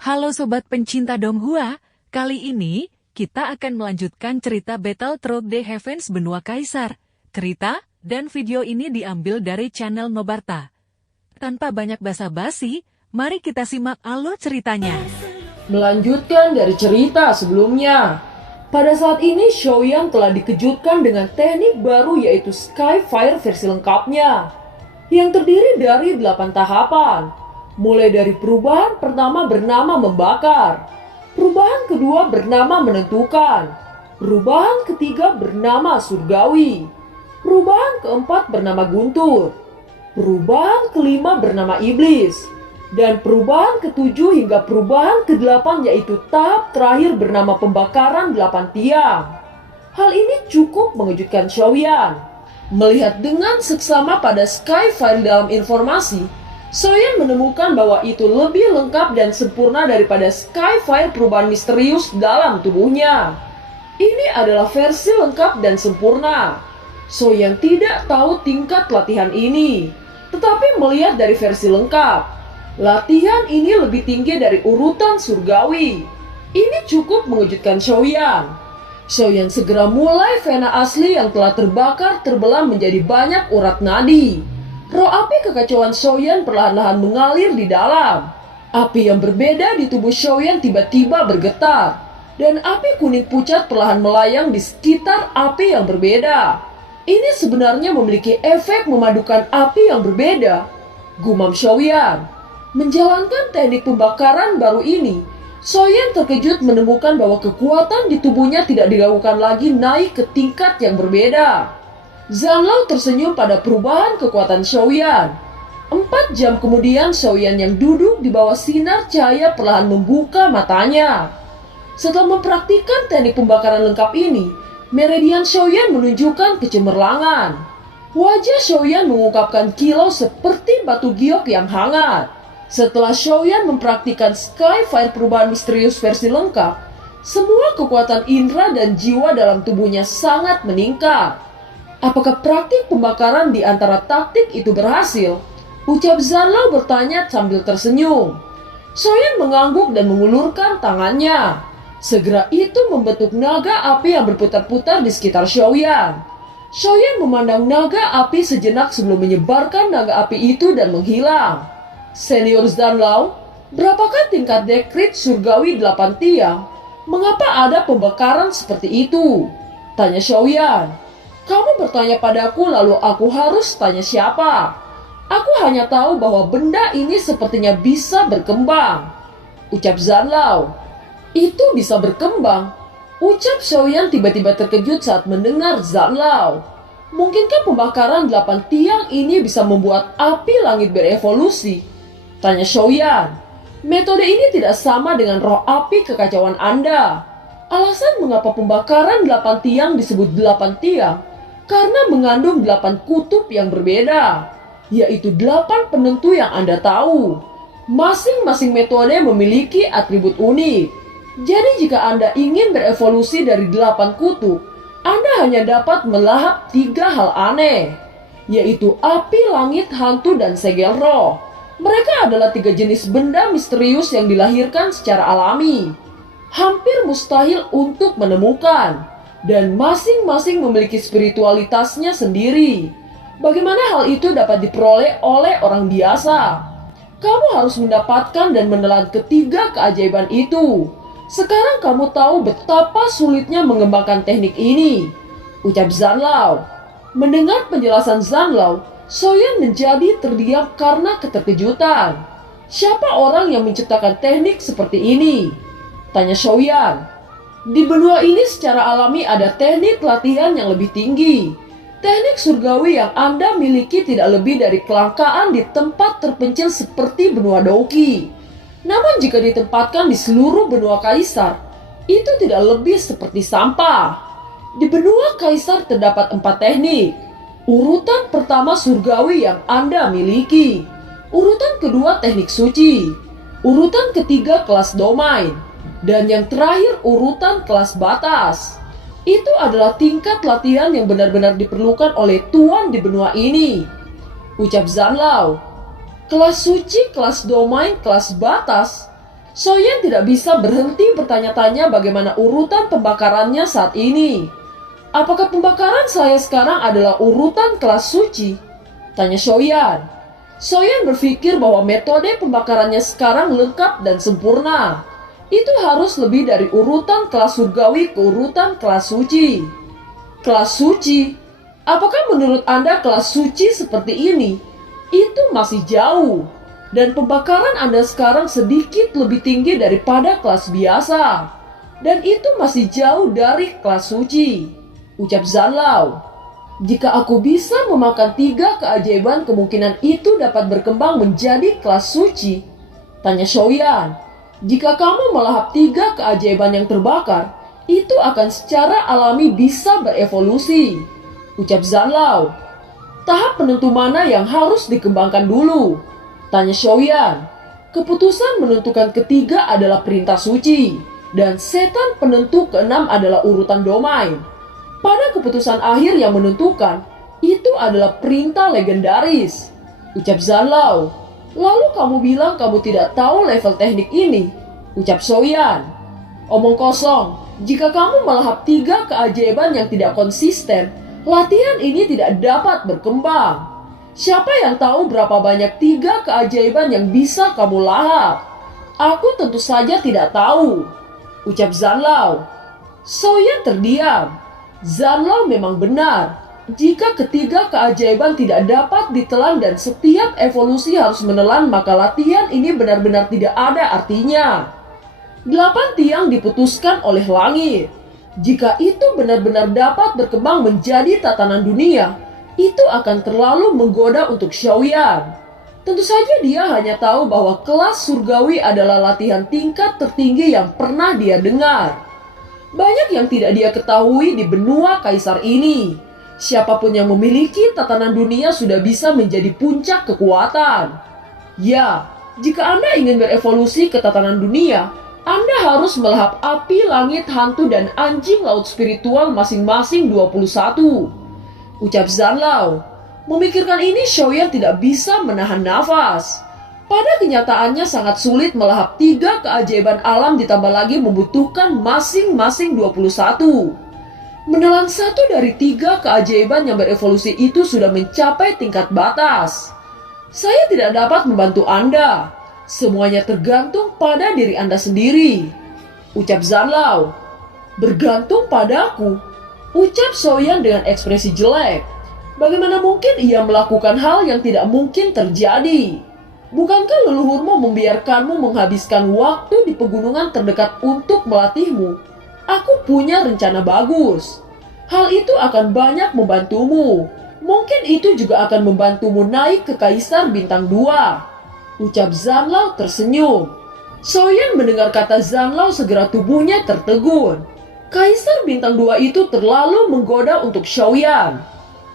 Halo Sobat pencinta Donghua, kali ini kita akan melanjutkan cerita Battle Through the Heavens Benua Kaisar. Cerita dan video ini diambil dari channel Nobarta. Tanpa banyak basa-basi, mari kita simak alur ceritanya. Melanjutkan dari cerita sebelumnya. Pada saat ini Xiaoyan telah dikejutkan dengan teknik baru yaitu Skyfire versi lengkapnya yang terdiri dari 8 tahapan. Mulai dari perubahan pertama bernama membakar, perubahan kedua bernama menentukan, perubahan ketiga bernama surgawi, perubahan keempat bernama guntur, perubahan kelima bernama iblis, dan perubahan ketujuh hingga perubahan kedelapan yaitu tahap terakhir bernama pembakaran 8 tiang. Hal ini cukup mengejutkan Xiaoyan. Melihat dengan seksama pada Skyfire dalam informasi, Xiaoyan menemukan bahwa itu lebih lengkap dan sempurna daripada Skyfire perubahan misterius dalam tubuhnya. Ini adalah versi lengkap dan sempurna. Xiaoyan tidak tahu tingkat latihan ini, tetapi melihat dari versi lengkap, latihan ini lebih tinggi dari urutan surgawi. Ini cukup mengejutkan Xiaoyan. Xiaoyan segera mulai vena asli yang telah terbakar terbelah menjadi banyak urat nadi. Roh api kekacauan Xiaoyan perlahan-lahan mengalir di dalam. Api yang berbeda di tubuh Xiaoyan tiba-tiba bergetar, dan api kuning pucat perlahan melayang di sekitar api yang berbeda. Ini sebenarnya memiliki efek memadukan api yang berbeda, gumam Xiaoyan. Menjalankan teknik pembakaran baru ini, Xiaoyan terkejut menemukan bahwa kekuatan di tubuhnya tidak dilakukan lagi naik ke tingkat yang berbeda. Zanlao tersenyum pada perubahan kekuatan Xiaoyan. 4 jam kemudian Xiaoyan yang duduk di bawah sinar cahaya perlahan membuka matanya. Setelah mempraktikkan teknik pembakaran lengkap ini, meridian Xiaoyan menunjukkan kecemerlangan. Wajah Xiaoyan mengungkapkan kilau seperti batu giok yang hangat. Setelah Xiaoyan mempraktikkan Skyfire perubahan misterius versi lengkap, semua kekuatan indera dan jiwa dalam tubuhnya sangat meningkat. Apakah praktik pembakaran di antara taktik itu berhasil? Ucap Zanlao bertanya sambil tersenyum. Xiaoyan mengangguk dan mengulurkan tangannya. Segera itu membentuk naga api yang berputar-putar di sekitar Xiaoyan. Xiaoyan memandang naga api sejenak sebelum menyebarkan naga api itu dan menghilang. Senior Zanlao, berapakah tingkat dekrit surgawi 8 tiang? Mengapa ada pembakaran seperti itu? Tanya Xiaoyan. Kamu bertanya padaku lalu aku harus tanya siapa? Aku hanya tahu bahwa benda ini sepertinya bisa berkembang. Ucap Zanlao. Itu bisa berkembang? Ucap Xiaoyan tiba-tiba terkejut saat mendengar Zanlao. Mungkinkah pembakaran 8 tiang ini bisa membuat api langit berevolusi? Tanya Xiaoyan. Metode ini tidak sama dengan roh api kekacauan Anda. Alasan mengapa pembakaran 8 tiang disebut 8 tiang karena mengandung 8 kutub yang berbeda, yaitu 8 penentu yang Anda tahu. Masing-masing metode memiliki atribut unik. Jadi jika Anda ingin berevolusi dari 8 kutub, Anda hanya dapat melahap 3 hal aneh, yaitu api, langit, hantu, dan segel roh. Mereka adalah 3 jenis benda misterius yang dilahirkan secara alami. Hampir mustahil untuk menemukan. Dan masing-masing memiliki spiritualitasnya sendiri. Bagaimana hal itu dapat diperoleh oleh orang biasa? Kamu harus mendapatkan dan menelan ketiga keajaiban itu. Sekarang kamu tahu betapa sulitnya mengembangkan teknik ini, ucap Zanlao. Mendengar penjelasan Zanlao, Xiaoyan menjadi terdiam karena keterkejutan. Siapa orang yang menciptakan teknik seperti ini? Tanya Xiaoyan. Di benua ini secara alami ada teknik latihan yang lebih tinggi. Teknik surgawi yang Anda miliki tidak lebih dari kelangkaan di tempat terpencil seperti benua Douqi. Namun jika ditempatkan di seluruh benua Kaisar, itu tidak lebih seperti sampah. Di benua Kaisar terdapat 4 teknik. Urutan pertama surgawi yang Anda miliki. Urutan kedua teknik suci. Urutan ketiga kelas domain. Dan yang terakhir urutan kelas batas. Itu adalah tingkat latihan yang benar-benar diperlukan oleh Tuan di benua ini, ucap Zanlao. Kelas suci, kelas domain, kelas batas. Soyen tidak bisa berhenti bertanya-tanya bagaimana urutan pembakarannya saat ini. Apakah pembakaran saya sekarang adalah urutan kelas suci? Tanya Soyen. Soyen berpikir bahwa metode pembakarannya sekarang lengkap dan sempurna. Itu harus lebih dari urutan kelas surgawi ke urutan kelas suci. Kelas suci? Apakah menurut Anda kelas suci seperti ini? Itu masih jauh. Dan pembakaran Anda sekarang sedikit lebih tinggi daripada kelas biasa. Dan itu masih jauh dari kelas suci. Ucap Zanlao. Jika aku bisa memakan 3 keajaiban, kemungkinan itu dapat berkembang menjadi kelas suci. Tanya Shoyan. Jika kamu melahap 3 keajaiban yang terbakar, itu akan secara alami bisa berevolusi. Ucap Zanlao. Tahap penentu mana yang harus dikembangkan dulu? Tanya Shoyan. Keputusan menentukan ketiga adalah perintah suci, dan setan penentu keenam adalah urutan domain. Pada keputusan akhir yang menentukan, itu adalah perintah legendaris. Ucap Zanlao. Lalu kamu bilang kamu tidak tahu level teknik ini? Ucap Shoyan. Omong kosong, jika kamu melahap 3 keajaiban yang tidak konsisten, latihan ini tidak dapat berkembang. Siapa yang tahu berapa banyak 3 keajaiban yang bisa kamu lahap? Aku tentu saja tidak tahu. Ucap Zanlao. Shoyan terdiam. Zanlao memang benar. Jika ketiga keajaiban tidak dapat ditelan dan setiap evolusi harus menelan, maka latihan ini benar-benar tidak ada artinya. 8 tiang diputuskan oleh langit. Jika itu benar-benar dapat berkembang menjadi tatanan dunia, itu akan terlalu menggoda untuk Shoyan. Tentu saja dia hanya tahu bahwa kelas surgawi adalah latihan tingkat tertinggi yang pernah dia dengar. Banyak yang tidak dia ketahui di benua kaisar ini. Siapapun yang memiliki tatanan dunia sudah bisa menjadi puncak kekuatan. Ya, jika Anda ingin berevolusi ke tatanan dunia, Anda harus melahap api, langit, hantu, dan anjing laut spiritual masing-masing 21. Ucap Zanlao. Memikirkan ini, Shoyan tidak bisa menahan nafas. Pada kenyataannya sangat sulit melahap 3 keajaiban alam, ditambah lagi membutuhkan masing-masing 21. Menelan 1 dari 3 keajaiban yang berevolusi itu sudah mencapai tingkat batas. Saya tidak dapat membantu Anda. Semuanya tergantung pada diri Anda sendiri. Ucap Zanlao. Bergantung padaku? Ucap Shoyan dengan ekspresi jelek. Bagaimana mungkin ia melakukan hal yang tidak mungkin terjadi? Bukankah leluhurmu membiarkanmu menghabiskan waktu di pegunungan terdekat untuk melatihmu? Aku punya rencana bagus. Hal itu akan banyak membantumu. Mungkin itu juga akan membantumu naik ke Kaisar Bintang 2. Ucap Zanlao tersenyum. Shoyan mendengar kata Zanlao, segera tubuhnya tertegun. Kaisar Bintang 2 itu terlalu menggoda untuk Shoyan.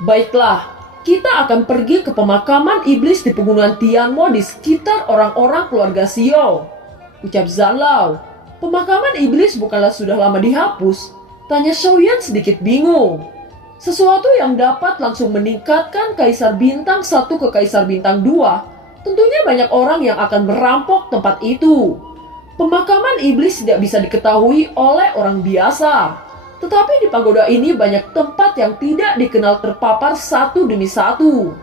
Baiklah, kita akan pergi ke pemakaman iblis di pegunungan Tianmo di sekitar orang-orang keluarga Xiao. Ucap Zanlao. Pemakaman iblis bukanlah sudah lama dihapus? Tanya Shoyan sedikit bingung. Sesuatu yang dapat langsung meningkatkan Kaisar Bintang 1 ke Kaisar Bintang 2, tentunya banyak orang yang akan merampok tempat itu. Pemakaman iblis tidak bisa diketahui oleh orang biasa. Tetapi di pagoda ini banyak tempat yang tidak dikenal terpapar satu demi satu.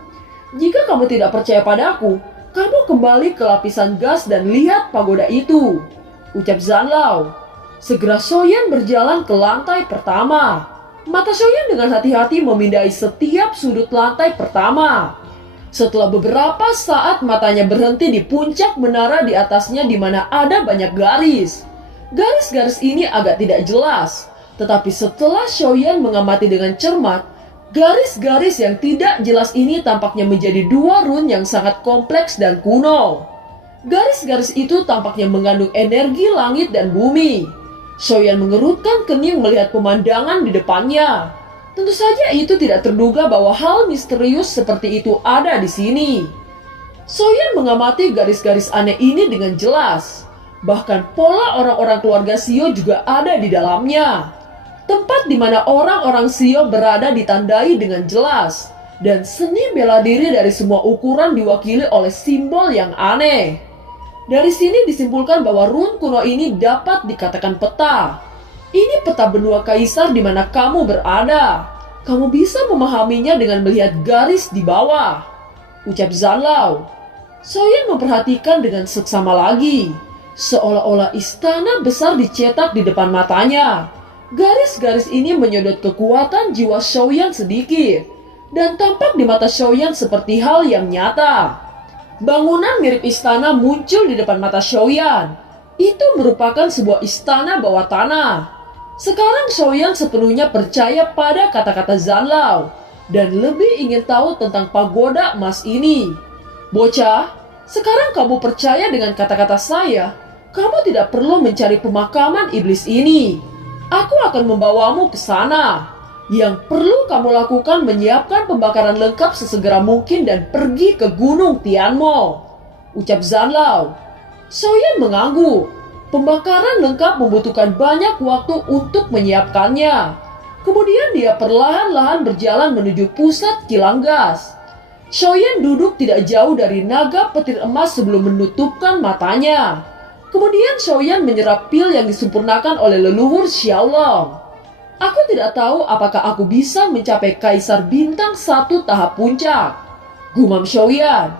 Jika kamu tidak percaya padaku, kamu kembali ke lapisan gas dan lihat pagoda itu. Ucap Zanlao. Segera Shoyan berjalan ke lantai pertama. Mata Shoyan dengan hati-hati memindai setiap sudut lantai pertama. Setelah beberapa saat matanya berhenti di puncak menara di atasnya di mana ada banyak garis. Garis-garis ini agak tidak jelas. Tetapi setelah Shoyan mengamati dengan cermat, garis-garis yang tidak jelas ini tampaknya menjadi 2 rune yang sangat kompleks dan kuno. Garis-garis itu tampaknya mengandung energi langit dan bumi. Shoyan mengerutkan kening melihat pemandangan di depannya. Tentu saja itu tidak terduga bahwa hal misterius seperti itu ada di sini. Shoyan mengamati garis-garis aneh ini dengan jelas. Bahkan pola orang-orang keluarga Xiao juga ada di dalamnya. Tempat di mana orang-orang Xiao berada ditandai dengan jelas. Dan seni bela diri dari semua ukuran diwakili oleh simbol yang aneh. Dari sini disimpulkan bahwa rune kuno ini dapat dikatakan peta. Ini peta benua kaisar di mana kamu berada. Kamu bisa memahaminya dengan melihat garis di bawah, ucap Zanlao. Xiaoyan memperhatikan dengan seksama lagi, seolah-olah istana besar dicetak di depan matanya. Garis-garis ini menyedot kekuatan jiwa Xiaoyan sedikit, dan tampak di mata Xiaoyan seperti hal yang nyata. Bangunan mirip istana muncul di depan mata Xiaoyan. Itu merupakan sebuah istana bawah tanah. Sekarang Xiaoyan sepenuhnya percaya pada kata-kata Zanlao dan lebih ingin tahu tentang pagoda emas ini. Bocah, sekarang kamu percaya dengan kata-kata saya. Kamu tidak perlu mencari pemakaman iblis ini. Aku akan membawamu ke sana. Yang perlu kamu lakukan menyiapkan pembakaran lengkap sesegera mungkin dan pergi ke Gunung Tianmo, ucap Zanlao. Xiaoyan mengangguk. Pembakaran lengkap membutuhkan banyak waktu untuk menyiapkannya. Kemudian dia perlahan-lahan berjalan menuju pusat kilang gas. Xiaoyan duduk tidak jauh dari naga petir emas sebelum menutupkan matanya. Kemudian Xiaoyan menyerap pil yang disempurnakan oleh leluhur Xiaolong. Aku tidak tahu apakah aku bisa mencapai Kaisar Bintang 1 tahap puncak, gumam Xiaoyan.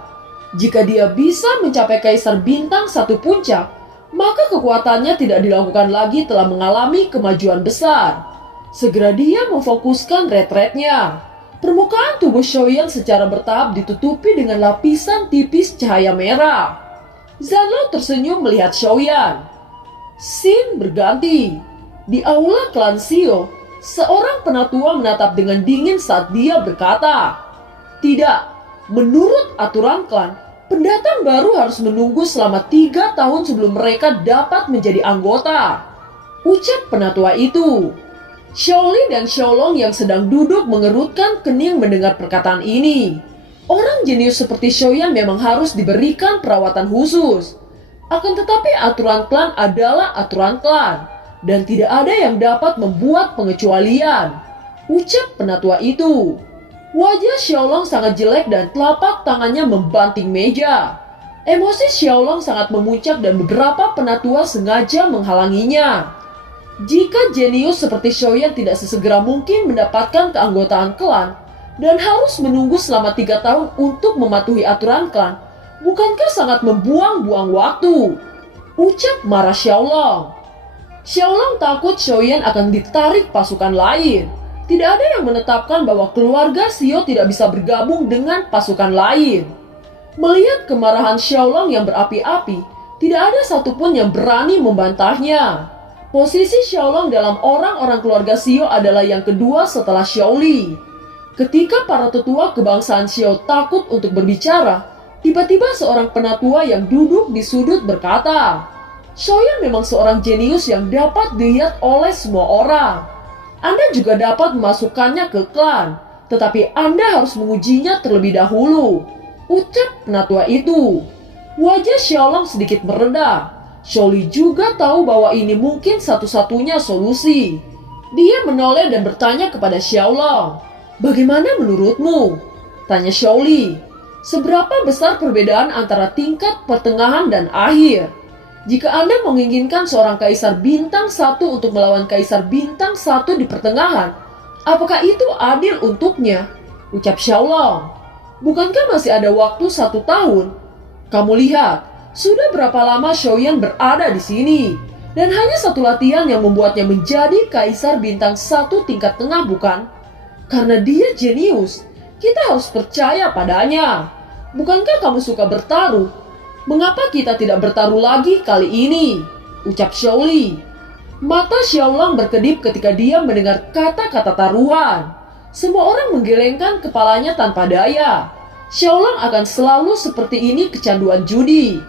Jika dia bisa mencapai Kaisar Bintang 1 puncak, maka kekuatannya tidak dilakukan lagi telah mengalami kemajuan besar. Segera dia memfokuskan retretnya. Permukaan tubuh Xiaoyan secara bertahap ditutupi dengan lapisan tipis cahaya merah. Zanlao tersenyum melihat Xiaoyan. Scene berganti. Di aula klan Xiao, seorang penatua menatap dengan dingin saat dia berkata, "Tidak, menurut aturan klan, pendatang baru harus menunggu selama 3 tahun sebelum mereka dapat menjadi anggota," ucap penatua itu. Xiaoli dan Xiaolong yang sedang duduk mengerutkan kening mendengar perkataan ini. Orang jenius seperti Xiaoyan memang harus diberikan perawatan khusus. Akan tetapi aturan klan adalah aturan klan, dan tidak ada yang dapat membuat pengecualian, ucap penatua itu. Wajah Xiaolong sangat jelek dan telapak tangannya membanting meja. Emosi Xiaolong sangat memuncak dan beberapa penatua sengaja menghalanginya. Jika jenius seperti Xiaoyan tidak sesegera mungkin mendapatkan keanggotaan klan dan harus menunggu selama 3 tahun untuk mematuhi aturan klan, bukankah sangat membuang-buang waktu? Ucap marah Xiaolong. Xiaolong takut Xiaoyan akan ditarik pasukan lain. Tidak ada yang menetapkan bahwa keluarga Xiao tidak bisa bergabung dengan pasukan lain. Melihat kemarahan Xiaolong yang berapi-api, tidak ada satupun yang berani membantahnya. Posisi Xiaolong dalam orang-orang keluarga Xiao adalah yang kedua setelah Xiaoli. Ketika para tetua kebangsaan Xiao takut untuk berbicara, tiba-tiba seorang penatua yang duduk di sudut berkata, "Xiaoyan memang seorang jenius yang dapat dilihat oleh semua orang. Anda juga dapat memasukkannya ke klan, tetapi Anda harus mengujinya terlebih dahulu," ucap penatua itu. Wajah Xiaolong sedikit mereda. Xiaoli juga tahu bahwa ini mungkin satu-satunya solusi. Dia menoleh dan bertanya kepada Xiaolong, "Bagaimana menurutmu?" tanya Xiaoli. "Seberapa besar perbedaan antara tingkat pertengahan dan akhir? Jika Anda menginginkan seorang Kaisar Bintang 1 untuk melawan Kaisar Bintang 1 di pertengahan, apakah itu adil untuknya?" ucap Xiaolong. "Bukankah masih ada waktu 1 tahun? Kamu lihat, sudah berapa lama Xiaoyan berada di sini, dan hanya 1 latihan yang membuatnya menjadi Kaisar Bintang 1 tingkat tengah, bukan? Karena dia jenius, kita harus percaya padanya. Bukankah kamu suka bertaruh? Mengapa kita tidak bertaruh lagi kali ini?" ucap Xiaoli. Mata Xiaolong berkedip ketika dia mendengar kata-kata taruhan. Semua orang menggelengkan kepalanya tanpa daya. Xiaolong akan selalu seperti ini kecanduan judi.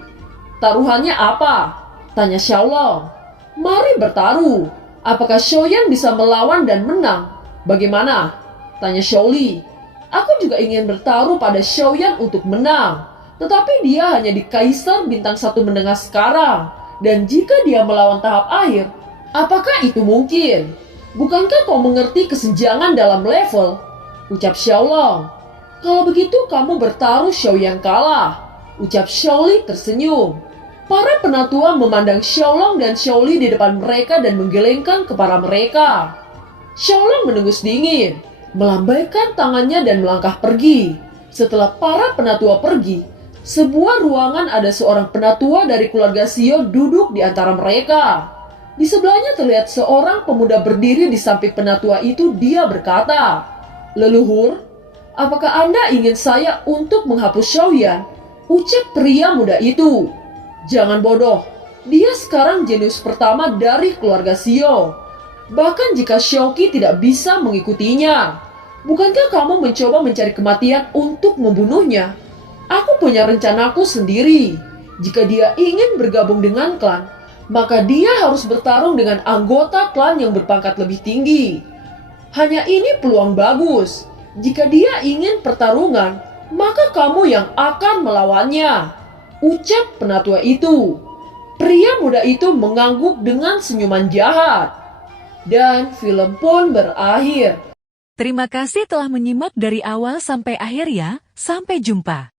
"Taruhannya apa?" tanya Xiaolong. "Mari bertaruh. Apakah Xiaoyan bisa melawan dan menang? Bagaimana?" tanya Xiaoli. "Aku juga ingin bertaruh pada Xiaoyan untuk menang. Tetapi dia hanya di Kaisar Bintang 1 menengah sekarang. Dan jika dia melawan tahap akhir, apakah itu mungkin? Bukankah kau mengerti kesenjangan dalam level?" ucap Xiaolong. "Kalau begitu kamu bertaruh Xiaoyan kalah," ucap Xiaoli tersenyum. Para penatua memandang Xiaolong dan Xiaoli di depan mereka dan menggelengkan kepala mereka. Xiaolong menengus dingin, melambaikan tangannya dan melangkah pergi. Setelah para penatua pergi, sebuah ruangan ada seorang penatua dari keluarga Xiao duduk di antara mereka. Di sebelahnya terlihat seorang pemuda berdiri di samping penatua itu. Dia berkata, "Leluhur, apakah Anda ingin saya untuk menghapus Xiaoyan?" Ucap pria muda itu. "Jangan bodoh, dia sekarang jenius pertama dari keluarga Xiao. Bahkan jika Xiaoqi tidak bisa mengikutinya, bukankah kamu mencoba mencari kematian untuk membunuhnya? Aku punya rencanaku sendiri. Jika dia ingin bergabung dengan klan, maka dia harus bertarung dengan anggota klan yang berpangkat lebih tinggi. Hanya ini peluang bagus. Jika dia ingin pertarungan, maka kamu yang akan melawannya," ucap penatua itu. Pria muda itu mengangguk dengan senyuman jahat. Dan film pun berakhir. Terima kasih telah menyimak dari awal sampai akhir ya. Sampai jumpa.